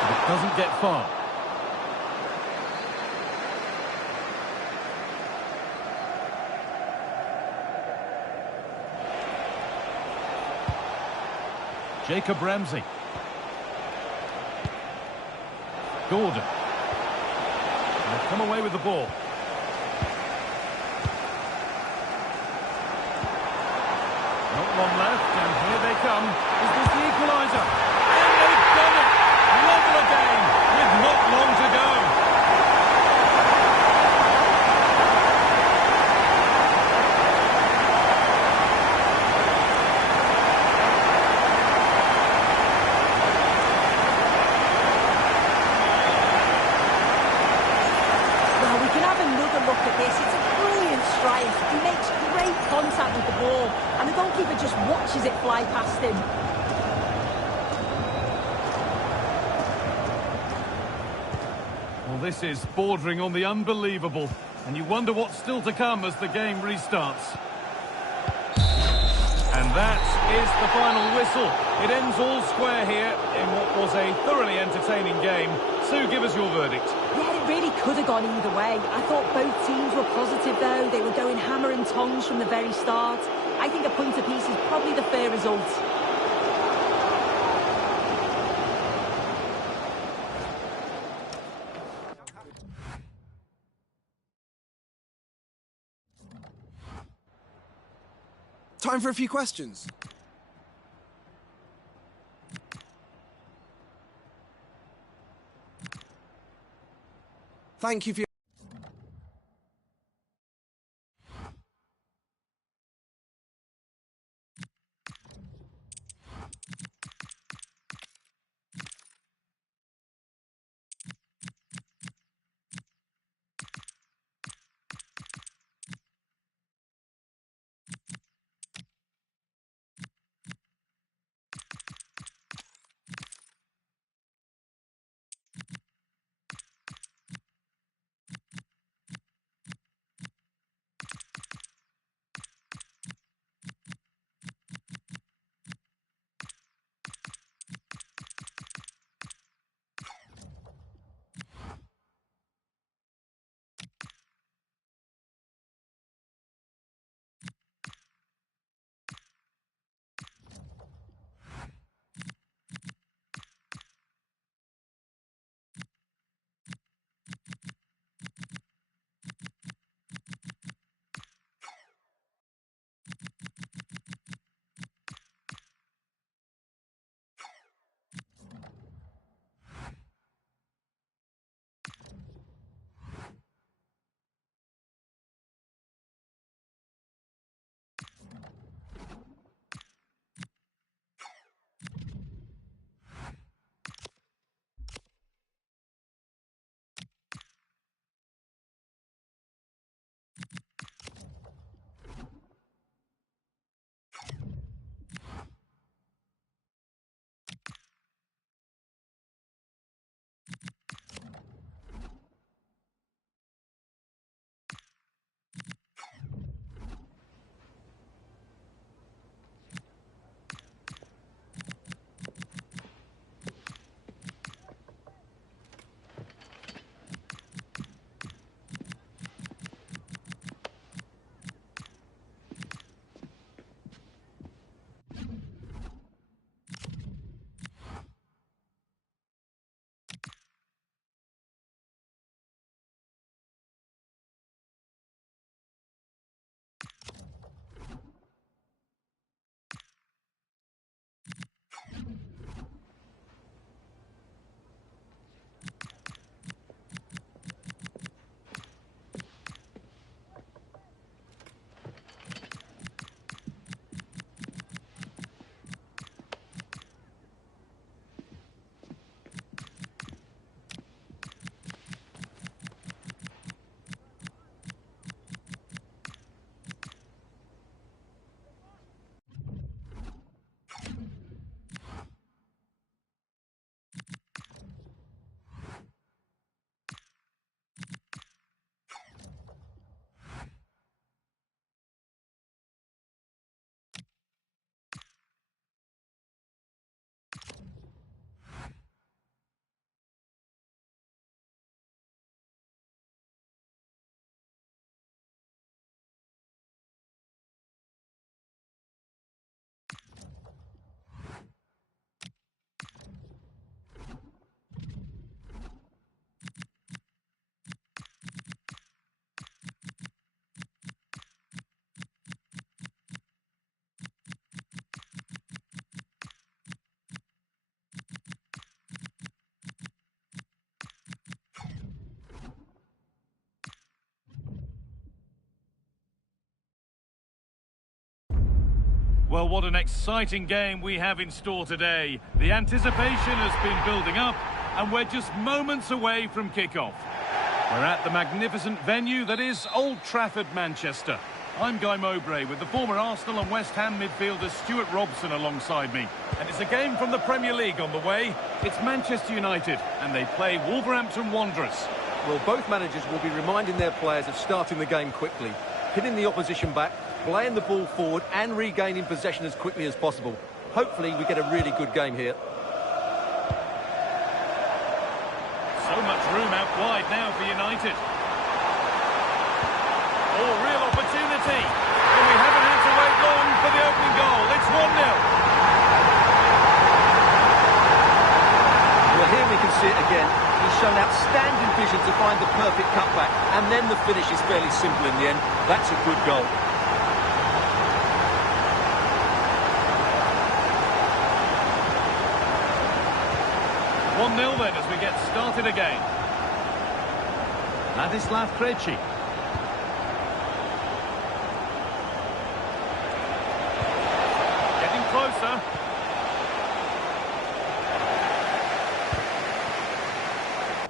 But it doesn't get far. Jacob Ramsey. Gordon. And they've come away with the ball. Not long left, and here they come. Is this the equaliser? And they've done it! Level again, with not long to go. Look at this, it's a brilliant strike. He makes great contact with the ball, and the goalkeeper just watches it fly past him. Well, this is bordering on the unbelievable, and you wonder what's still to come as the game restarts. And that is the final whistle. It ends all square here in what was a thoroughly entertaining game. Sue, give us your verdict. Yeah, it really could have gone either way. I thought both teams were positive, though. They were going hammer and tongs from the very start. I think a point apiece is probably the fair result. Time for a few questions. Thank you for your... Well, what an exciting game we have in store today. The anticipation has been building up, and we're just moments away from kickoff. We're at the magnificent venue that is Old Trafford, Manchester. I'm Guy Mowbray with the former Arsenal and West Ham midfielder Stuart Robson alongside me. And it's a game from the Premier League on the way. It's Manchester United, and they play Wolverhampton Wanderers. Well, both managers will be reminding their players of starting the game quickly, pinning the opposition back, playing the ball forward and regaining possession as quickly as possible. Hopefully we get a really good game here. So much room out wide now for United. Oh, real opportunity. And we haven't had to wait long for the opening goal. It's 1-0. Well, here we can see it again. He's shown outstanding vision to find the perfect cutback, and then the finish is fairly simple in the end. That's a good goal. Nil then as we get started again. Ladislav Krejci. Getting closer.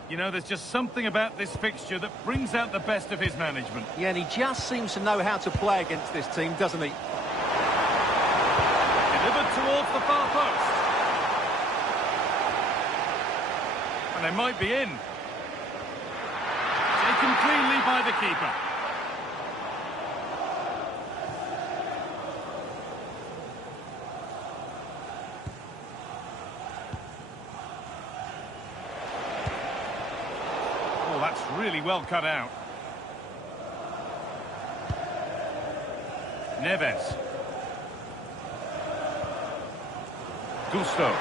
You know, there's just something about this fixture that brings out the best of his management. Yeah, and he just seems to know how to play against this team, doesn't he? Delivered towards the far post. And they might be in. Taken cleanly by the keeper. Oh, that's really well cut out. Neves. Gusto.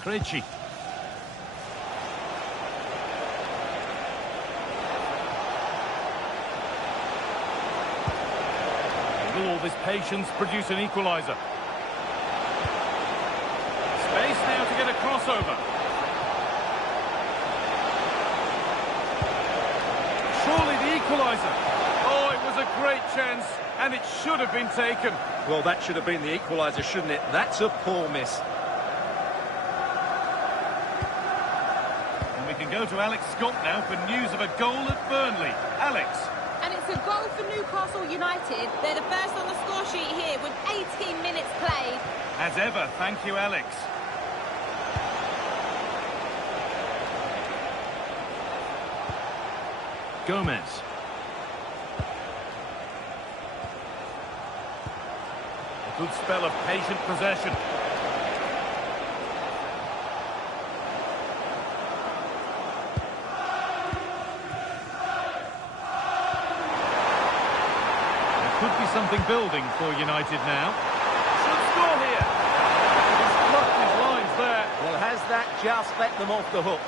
Krejci. Will all this patience produce an equaliser? Space now to get a crossover. Surely the equaliser. Oh, it was a great chance, and it should have been taken. Well, that should have been the equaliser, shouldn't it? That's a poor miss. Go to Alex Scott now for news of a goal at Burnley. Alex. And it's a goal for Newcastle United. They're the first on the score sheet here with 18 minutes played. As ever, thank you, Alex. Gomez. A good spell of patient possession. Could be something building for United now. Should score here. He's blocked his lines there. Well, has that just let them off the hook?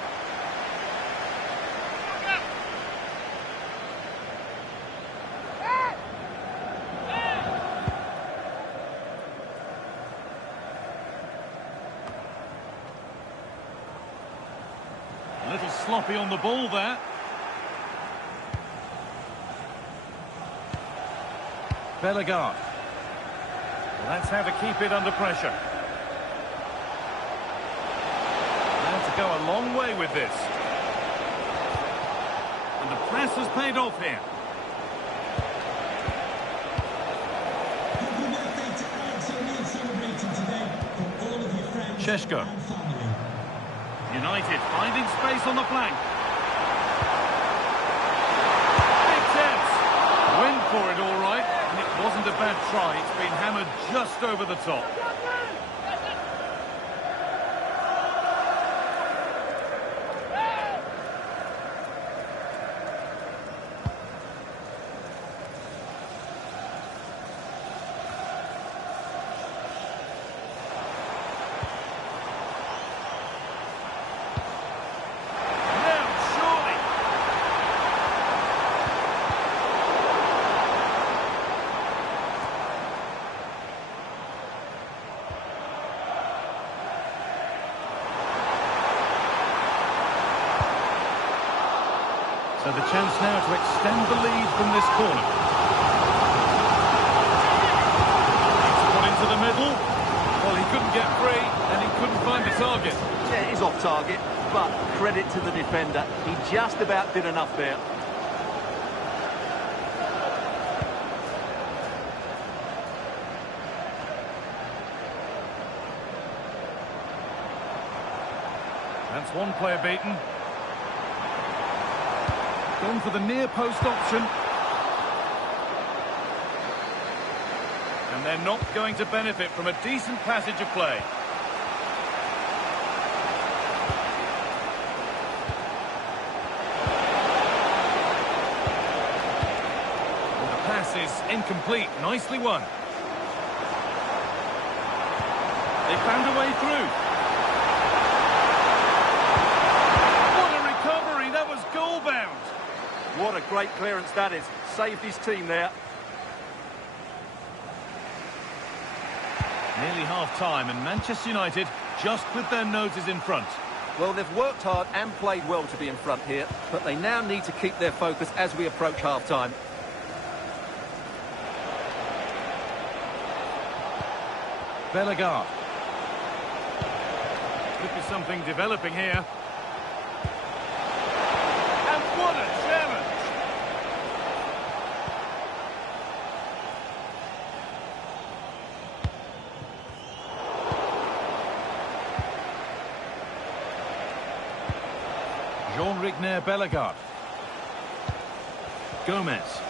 A little sloppy on the ball there. Bellegarde. Well, that's how to keep it under pressure. Now to go a long way with this. And the press has paid off here. Šeško. United finding space on the flank. Big chance. Went for it all right. And it wasn't a bad try. It's been hammered just over the top. So the chance now to extend the lead from this corner. It's put into the middle. Well, he couldn't get free and he couldn't find the target. Yeah, it is off target, but credit to the defender. He just about did enough there. That's one player beaten. Gone for the near post option. And they're not going to benefit from a decent passage of play. And the pass is incomplete. Nicely won. They found a way through. Goal-bound. What a great clearance that is. Saved his team there. Nearly half-time and Manchester United just with their noses in front. Well, they've worked hard and played well to be in front here, but they now need to keep their focus as we approach half-time. Bellegarde. Could be something developing here. What a challenge! Jean-Luc Bellegarde. Gomez.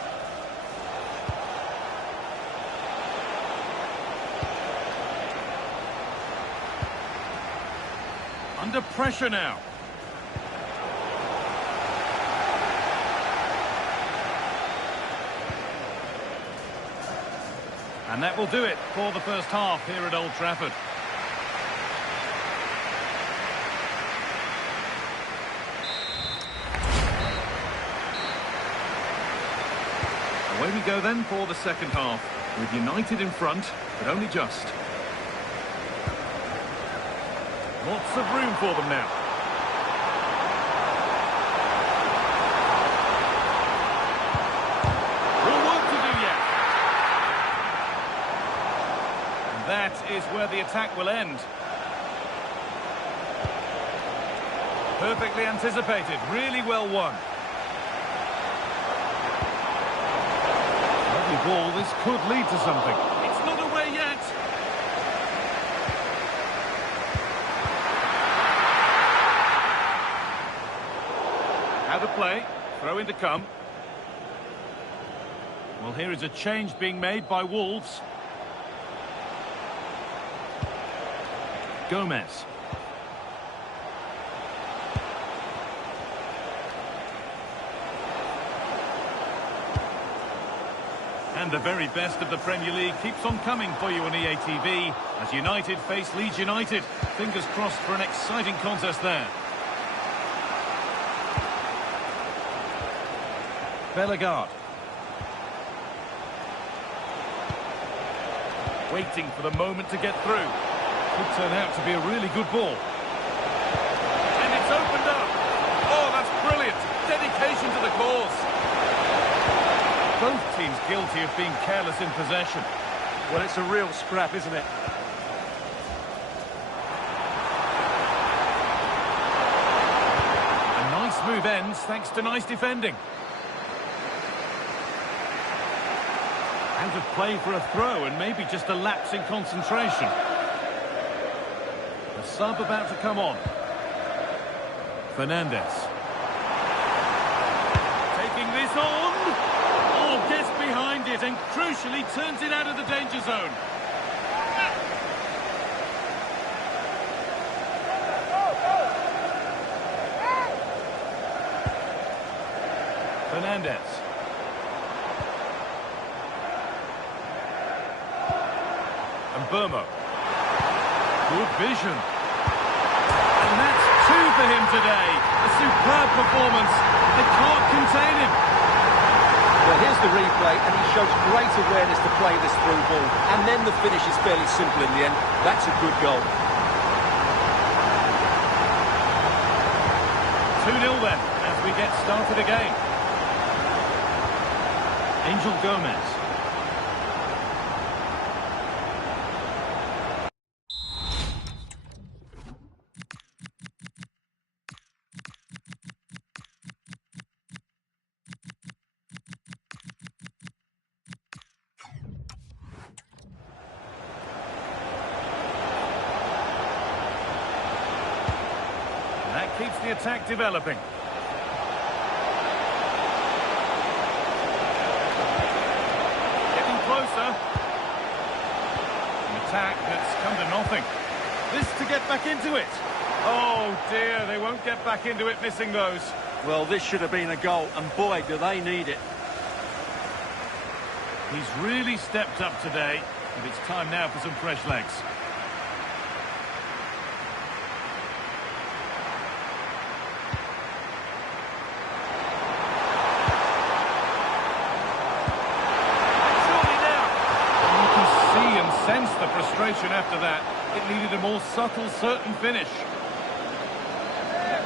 Under pressure now. And that will do it for the first half here at Old Trafford. Away we go then for the second half, with United in front, but only just. Lots of room for them now. That is where the attack will end. Perfectly anticipated, really well won. Lovely ball, this could lead to something. It's not away yet. Out of play, throw in to come. Well, here is a change being made by Wolves. Gomez. And the very best of the Premier League keeps on coming for you on EA TV as United face Leeds United. Fingers crossed for an exciting contest there. Bellegarde. Waiting for the moment to get through. Could turn out to be a really good ball. And it's opened up. Oh, that's brilliant. Dedication to the cause. Both teams guilty of being careless in possession. Well, it's a real scrap, isn't it? A nice move ends thanks to nice defending. Out of play for a throw and maybe just a lapse in concentration. The sub about to come on. Fernandes. Taking this on. Oh, gets behind it and crucially turns it out of the danger zone. Fernandes. And Burmo. Good vision. And that's two for him today. A superb performance. They can't contain him. Well, here's the replay, and he shows great awareness to play this through ball. And then the finish is fairly simple in the end. That's a good goal. 2-0 then, as as we get started again. Angel Gomez. That keeps the attack developing. Getting closer. An attack that's come to nothing. This to get back into it. Oh dear, they won't get back into it, missing those. Well, this should have been a goal, and boy, do they need it. He's really stepped up today, and it's time now for some fresh legs. Sense the frustration after that. It needed a more subtle, certain finish.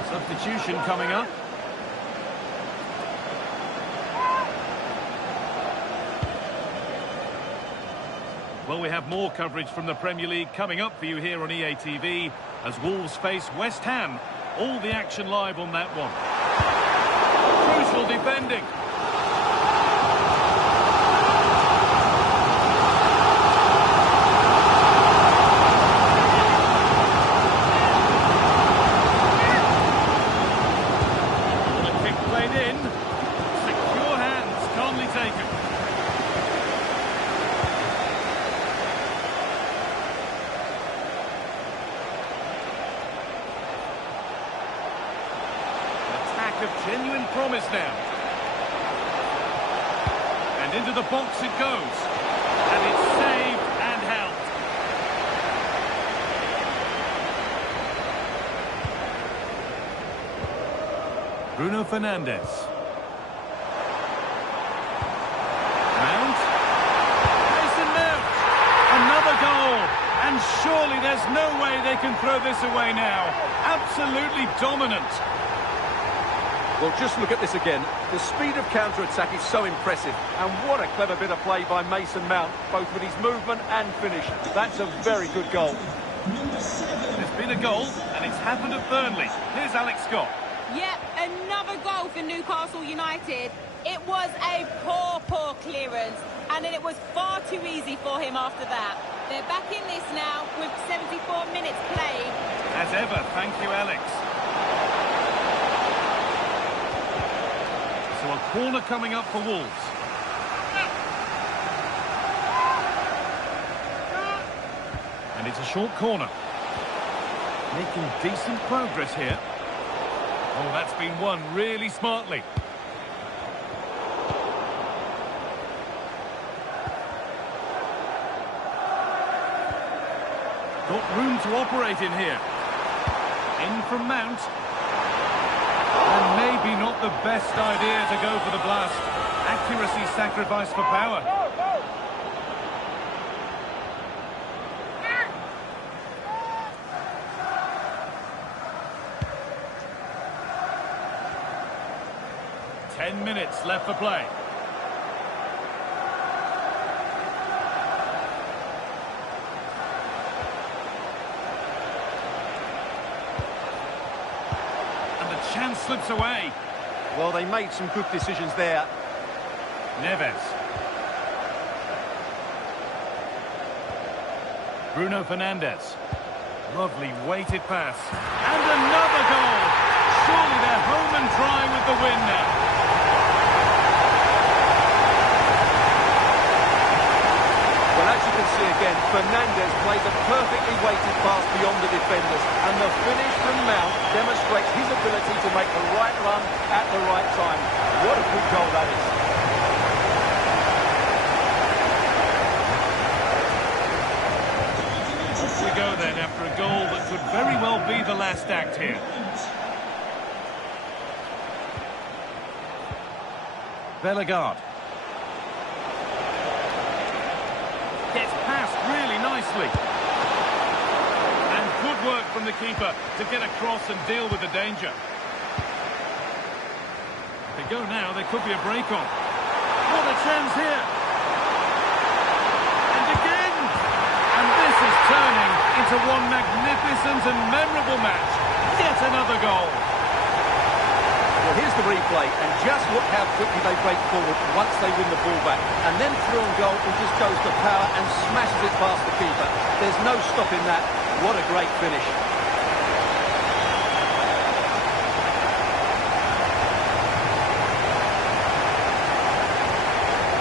Substitution coming up. Well, we have more coverage from the Premier League coming up for you here on EA TV as Wolves face West Ham. All the action live on that one. Crucial defending. Of genuine promise now. And into the box it goes. And it's saved and held. Bruno Fernandes. Mount. Mason Mount. Another goal. And surely there's no way they can throw this away now. Absolutely dominant. Well, just look at this again. The speed of counter-attack is so impressive. And what a clever bit of play by Mason Mount, both with his movement and finish. That's a very good goal. It's been a goal, and it's happened at Burnley. Here's Alex Scott. Yep, another goal for Newcastle United. It was a poor clearance, and then it was far too easy for him after that. They're back in this now with 74 minutes played. As ever, thank you, Alex. So a corner coming up for Wolves. And it's a short corner. Making decent progress here. Oh, that's been won really smartly. Got room to operate in here. In from Mount. And maybe not the best idea to go for the blast. Accuracy sacrificed for power. Ten minutes left for play. Chance slips away. Well, they made some good decisions there. Neves. Bruno Fernandes. Lovely weighted pass. And another goal. Surely they're home and dry with the win now. Well, as you can see again, Fernandes plays a perfectly weighted pass beyond the defenders, and the finish from Mount demonstrates his ability to make the right run at the right time. What a good goal that is. Off we go then after a goal that could very well be the last act here. Bellegarde. Gets past really nicely. And good work from the keeper to get across and deal with the danger. go now, there could be a break on. What a chance here! And again! And this is turning into one magnificent and memorable match. Yet another goal. Well, here's the replay, and just look how quickly they break forward once they win the ball back. And then through on goal, he just goes to power and smashes it past the keeper. There's no stopping that. What a great finish.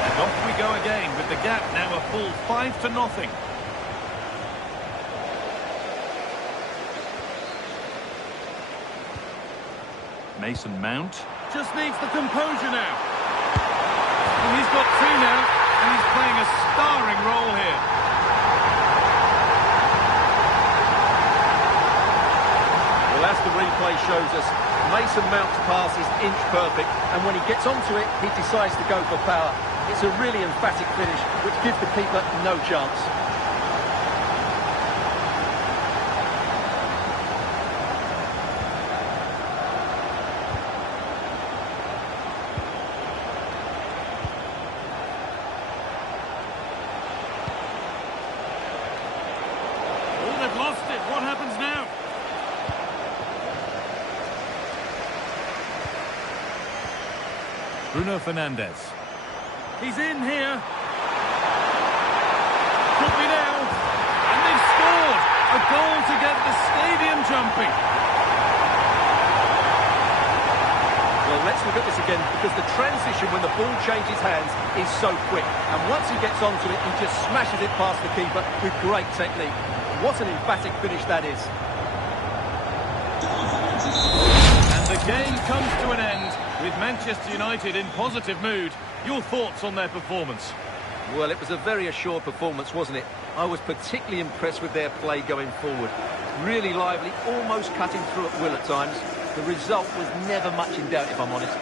And off we go again, with the gap now a full 5-0. Mason Mount just needs the composure now. And he's got two now, and he's playing a starring role here. Well, as the replay shows us, Mason Mount's pass is inch perfect, and when he gets onto it, he decides to go for power. It's a really emphatic finish, which gives the keeper no chance. They've lost it. What happens now? Bruno Fernandes. He's in here. Could be now. And they've scored. A goal to get the stadium jumping. Well, let's look at this again, because the transition when the ball changes hands is so quick. And once he gets onto it, he just smashes it past the keeper with great technique. What an emphatic finish that is. And the game comes to an end with Manchester United in positive mood. Your thoughts on their performance? Well, it was a very assured performance, wasn't it? I was particularly impressed with their play going forward. Really lively, almost cutting through at will at times. The result was never much in doubt, if I'm honest.